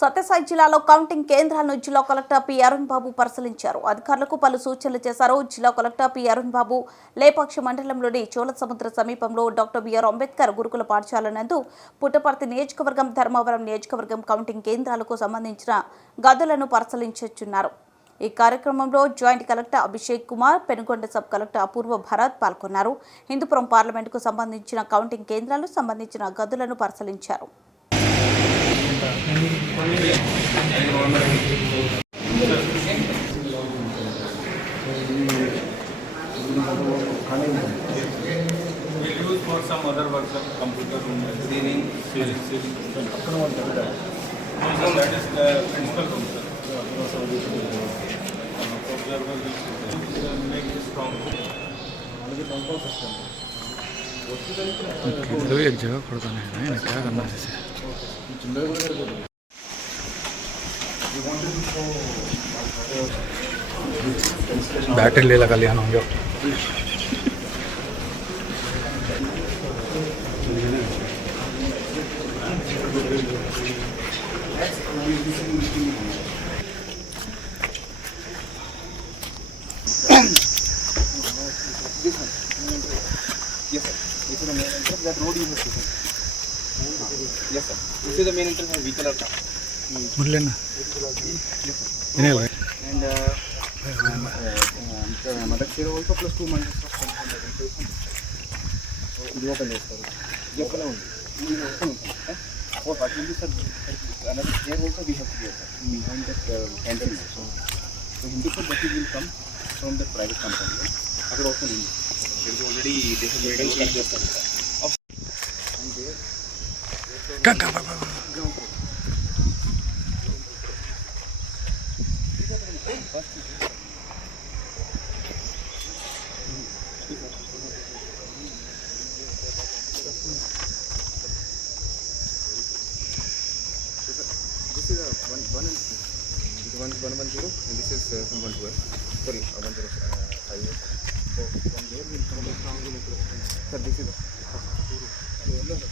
సత్యసాయి జిల్లాలో కౌంటింగ్ కేంద్రాలను జిల్లా కలెక్టర్ పి అరుణ్ బాబు పరిశీలించారు. అధికారులకు పలు సూచనలు చేశారు. జిల్లా కలెక్టర్ పి అరుణ్ బాబు లేపాక్షి మండలంలోని చోళసముద్ర సమీపంలో డాక్టర్ బిఆర్ అంబేద్కర్ గురుకుల పాఠశాల నందు పుట్టపర్తి నియోజకవర్గం, ధర్మవరం నియోజకవర్గం కౌంటింగ్ కేంద్రాలకు సంబంధించిన గదులను పరిశీలించున్నారు. ఈ కార్యక్రమంలో joint collector Abhishek Kumar, Penukonda sub collector Apoorva Bharat పాల్గొన్నారు. హిందూపురం పార్లమెంటుకు సంబంధించిన కౌంటింగ్ కేంద్రాలకు సంబంధించిన గదులను పరిశీలించారు. For some other works of computer room, cleaning, ceiling. No, that is the principal room, sir. Observer will make it strong. तो एक जगह पड़ता नहीं ना, क्या करना जैसे बैटरी ले लगा लिया ना जो Yes, sir. This is the main entrance. That road is the Yes, sir. This is the main entrance of vehicle car. मुरलेना Yes, sir. इन्हें लगे And mother chair also plus 2 months of consultation. This open is sir. This open only. For particularly sir, another chair also we have to give sir. Behind that canteen also. So Hindupur buses will come from the private company. Other also in there is already they have made us construction. And there. This is a 110 and this is some 112. Sorry, 105. So from there we will come down. Sir, this is